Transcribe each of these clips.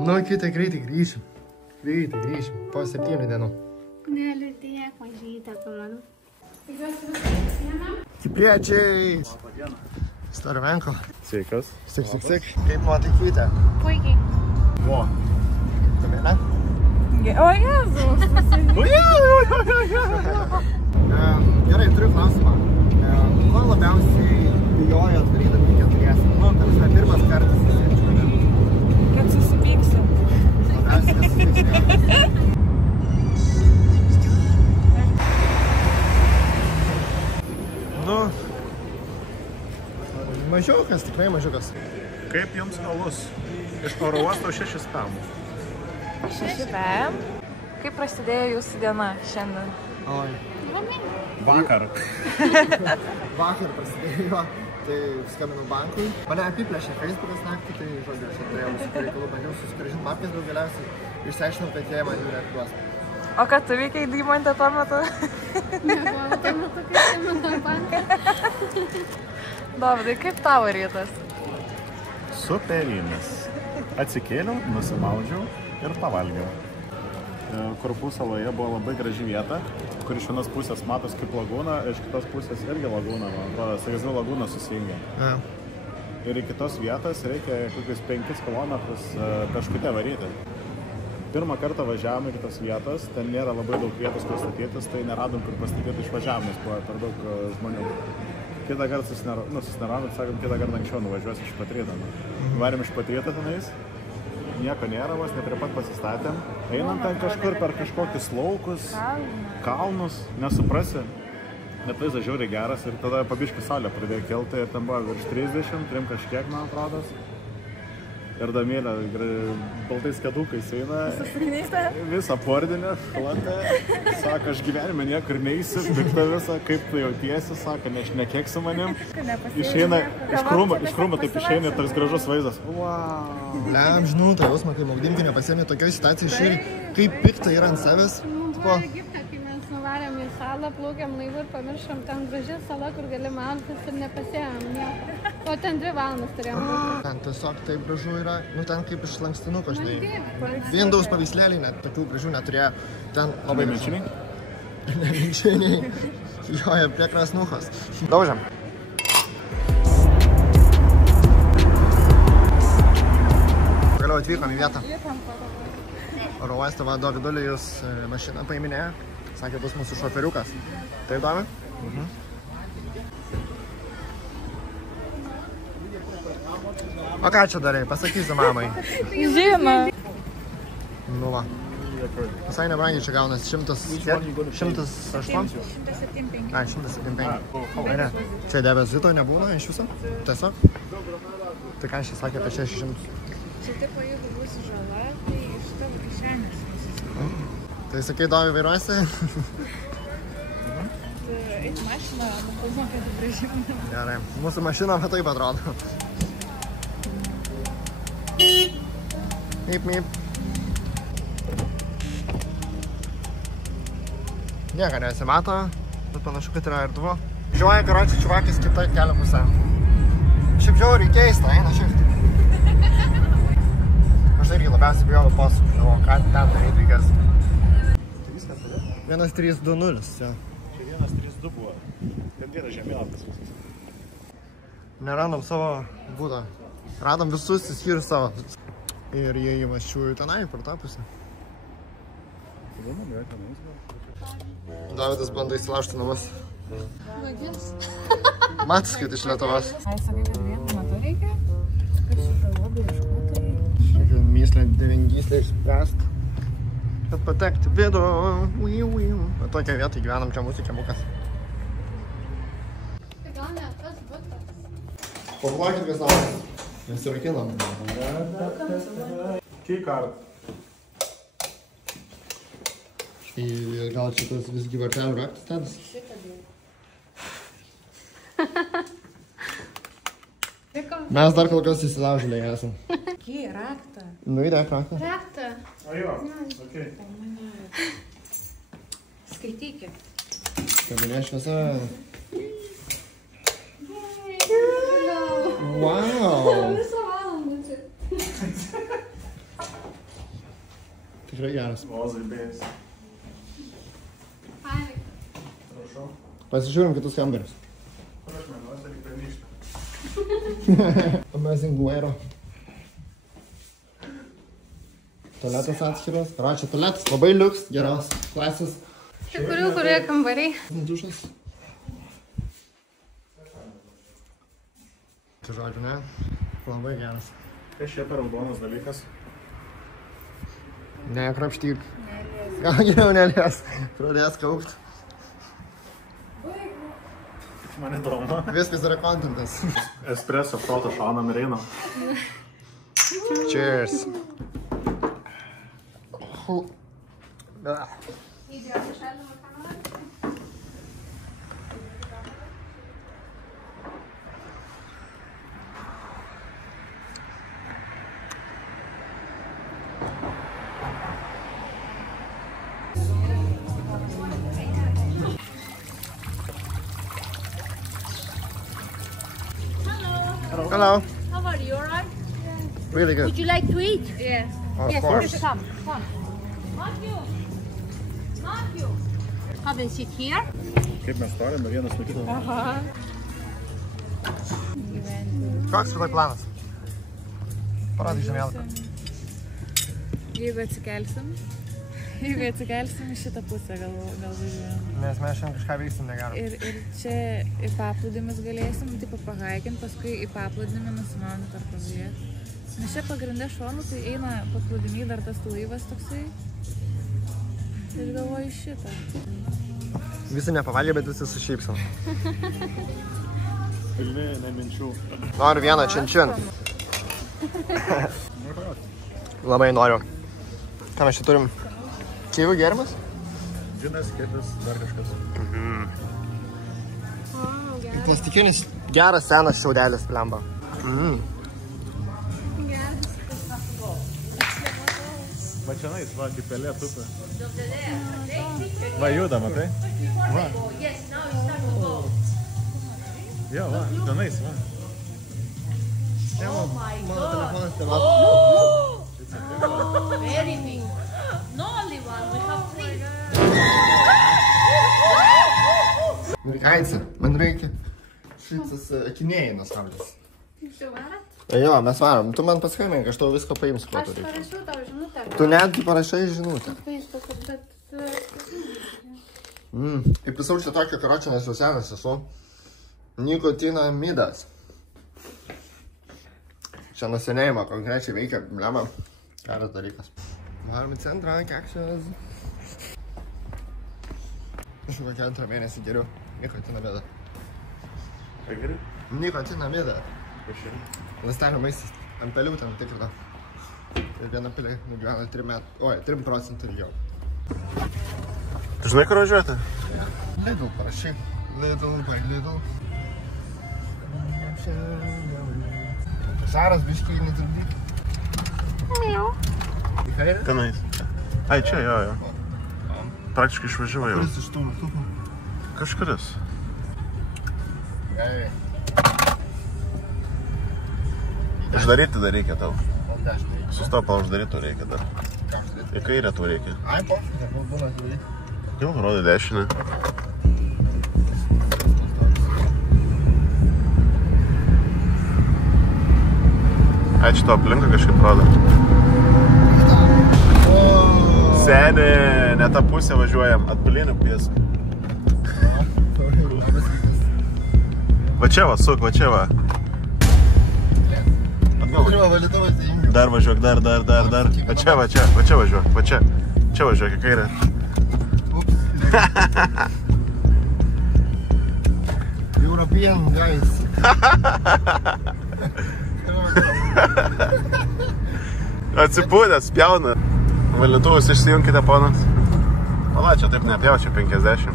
Nu, greitai grįšim. Greitai grįšim. Po 7 dienų. Neliūdėk, mažytė tu mano. Kipriečiai. Starovenko. Sveikas. Sik. Kaip nuotaikutė? Puikiai. Vo. Kamėne? O Jėzus. Gerai, turiu klausimą. Ko labiausiai bijojot darydami keturiese? Nu, tarsi pirmas kartas įsienčiu. Kad susipyksim. Labiausiai nesusipyksime. Nu, mažiukas, tikrai mažiukas. Kaip jums alus? Iš oro uosto 6 PM. 6 PM. Kaip prasidėjo jūsų diena šiandien? Oi. Vakar. Vakar prasidėjo, tai skambinau bankui. Mane apiplėšė Facebookas naktį, tai žodžiu, aš turėjau visokių reikalų, bandžiau susigrąžinti papkes, bet galiausiai išsiaiškinau, kad jie man jų neatiduos. O ką tu veikiai Deimante tuo metu? Nebuvo tuo metu, kai skambinau banką. Dovydai, kaip tavo rytas? Superinis. Atsikėliau, nusimaudžiau ir pavalgiau. Korfų saloje buvo labai graži vieta, kur iš vienos pusės matos kaip lagūna, iš kitos pusės irgi lagūna, man atrodo, Sagazmių lagūna susijungia. Ja. Ir į kitos vietas reikia kokius 5 kilometrus peškute varyti. Pirmą kartą važiavome į kitos vietos, ten nėra labai daug vietos kur statytis, tai neradom kur pastatyti išvažiavimą, nes buvo per daug žmonių. Kitą kartą susinarom ir sakom, kitą kartą anksčiau nuvažiuos iš Patryto. Varėm iš Patryto tenais. Nieko nėra, vos ne prie pat pasistatėm. Einam ten kažkur per kažkokius laukus, kalnus, nesuprasi. Bet vaizdas žiauriai geras ir tada pabiškį saulė pradėjo kilti ir ten buvo virš 30, trim kažkiek, man atrodo. Ir Damėlė baltais kedukais eina, visą pordinę, šlatę. Sako, aš gyvenime niekur neįsiu, pikta visą, kaip tu jautiesi, sako, nešnekėk su manim. Išeina, iš krūmo taip išeina ir toks gražus vaizdas. Wow. Lem, žinau, tą jausmą, kai Magdimkinė pasiėmė tokioj situacijai šį, kaip pikta yra ant savęs. Buvo Egipte, kai mes nuvarėm į salą, plaukėm laivu ir pamiršom ten graži sala, kur gali maudytis ir nepasiėmėm nieko. O ten 2 valandas turėjom. Ten tiesiog taip gražu yra, nu ten kaip iš lankstinuko, žinai. Windows pavyslėliai net tokių gražių neturėjo. Ten labai Minčiniai? Ne minčiniai. Joje prie krasnuchos. Daužiam. Galiau atvykom į vietą. Oro uosto vadovo Vidulijus mašiną paiminėjo. Sakė, bus mūsų šoferiukas. Taip, Domi? O ką čia darai? Pasakysiu mamai. Žino. Nu va. Visai nebrangiai čia gaunas 108? 175. Ai, 175. Ne, čia debezito nebūna iš viso? Tiesiog? Tai ką šis sakė apie 600? Čia tipo, jeigu bus žala, tai iš tavo kišenės nusisipė. Tai sakai, Dovi, vairuosi? Tu eik mašiną, nufilmuok, kad tu gražiai. Gerai. Mūsų mašina va taip atrodo. Myp, myp. Nieko nesimato, bet panašu, kad yra erdvu. Žiūrėjau, karočiui, čuvakis kitą kelio pusę. Šiaip žiauriai keista, eina šiaip. Aš irgi labiausiai bijau posūkį, o ką ten daryti reikės. 1320, jo. Čia 132 buvo. Ten yra žemėlapis visas. Nerandom savo būdą. Radom visus, įskyrus savo. Ir įėjimas čiųjų tenai, per tą pusę. Davidas bando įsilaužti namus. Vagins. Matas, kad iš Lietuvos. Ai, sakai, kad vienu metu reikia? Kad šitą labai iškutai. Šitą myslę devingyslę išspręst. Kad patekti vidų. Tokią vietą gyvenam, čia mūsų kiemukas. Tai gal ne tas butas? Paplokit vis naujas. Nesirakinam. Keycard. Ir gal šitas visgi vartelių raktas tedas? Mes dar kol kas įsilaužėliai esam. Kie, raktą. Nu, įdėk raktą. Raktą. O jo, okei. Skaitykit. Kabinė šviesa. Wow! Visą valandą čia. tikrai geras. Ozai bės. Prašau. Pasižiūrim kitus kambarius. Aš manau, tai tik pernykštė. Amazing Guero. Tualetas atskiras. Račia tualetas labai liuks, geros klasės. Tai kurie kambariai. Dušas. Čia žodžiu, ne? Labai geras. Kas čia per raudonas dalykas? Ne, krapštyk. Gal geriau nelies. Pradės kaupt. Man įdomu. Viskas yra kontentas. Espresso, proto šaunam ir einam. Cheers. Hello. How are you, alright? Really good. Would you like to eat? Yes. Of Yes, course. come. Matthew! Come and sit here. Kaip mes norime vienas nuo kito. Koks yra planas? Parodai žemėlapį. Jeigu atsikelsim į šitą pusę, gal važiuojam. Nes mes šiandien kažką veiksim negalim. Ir čia į paplūdimis galėsim, taip pahaikinti, paskui į paplūdimį nusimauti tarp pažiūrėti. Nes čia pagrindė šonų, tai eina paplūdimy dar tas laivas toksai. Ir galvoju šitą. Visi nepavalgė, bet visi sušypso. Pilni neminčių. Noriu vieną čin-čin. Labai noriu. Ką mes čia turim? Kivių gėrimas? Džinas, kėtis, dar kažkas. Plastikinis geras senas šiaudelis, plemba. Va čia nais, va, kaip pelė tupė. Va, juda, matai? Va. Jo, va, tenais, va. Very big. No only one, we have three. Mergaitė, man reikia šitas akinėjai nusaulės. Jūs jau varat? Jo, mes varom. Tu man paskambink, aš tau visko paimsiu, ko Aš tu reikia. parašiau tau žinutę. Tu netgi parašai žinutę. Facebook'u, bet... Ir pisau čia tokio karočio, nes jau senas esu. Nikotinamidas. Čia nusenėjimą konkrečiai veikia, blema. Geras dalykas. Varom į centrą, kekšės. Aš kokią antrą mėnesį geriu. Nikotinamidą. Ką geri? Nikotinamidą. Kas čia? Ląstelių maistas. Ant pelių ten tikrina. Ir viena pelė nugyvena 3 procentų ilgiau. Tu žinai, kur važiuoti? Lidl parašyk. Lidl by Lidl. Šaras biškiai netrukdyk. Miau. Į kairę? Tenais. Ai, čia, jo. Praktiškai išvažiavau jau. Kuris iš tų metukų? Kažkuris. Gerai. Uždaryti dar reikia tau. Man dešinį. Sustopą uždaryti reikia dar. Ką uždaryti? Į kairę tau reikia. Ai, pofik, nebūna uždaryti. Jau, rodai dešinę. Ai, čia to aplinka kažkaip rodo. Seni, ne tą pusę važiuojam, atpalinių piesk. Va čia va, suk, va čia va. Turime valytuvas įjungti. Dar važiuok, dar. Va čia važiuok, va čia. Čia važiuok į kairę. European guys. Atsipūdęs, spjauna. Valytuvus išsijunkite, ponas. Pala, čia taip nepjau, čia 50.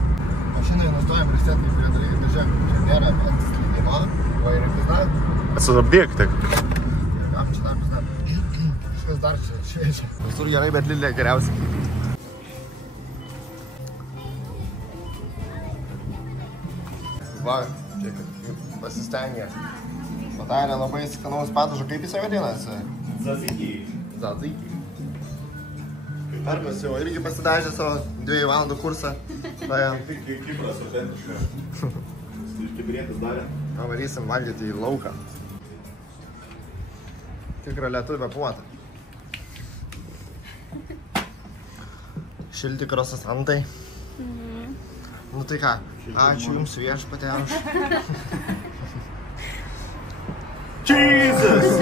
Mašinai nustojam pristatyti prie dalykų, tai žiūrėk, čia nėra atslydimo, o yra pizda. Atsidabėk tik. Kam čia dar pizda? Kažkas dar čia šviežia. Visur gerai, bet Lidlė geriausiai. Va, čia pasistengė. Padarė labai skanaus padažą, kaip jis vadinasi? Tzatziki. Tzatziki. Markas jau irgi pasidažė savo 2 valandų kursą. Tik Kipras autentiška. Kibrietis darė. Varysim valgyti į lauką. Tikrą lietuvę puotą. Šilti krosasantai. Nu tai ką, ačiū Jums viešpatie už. Jesus!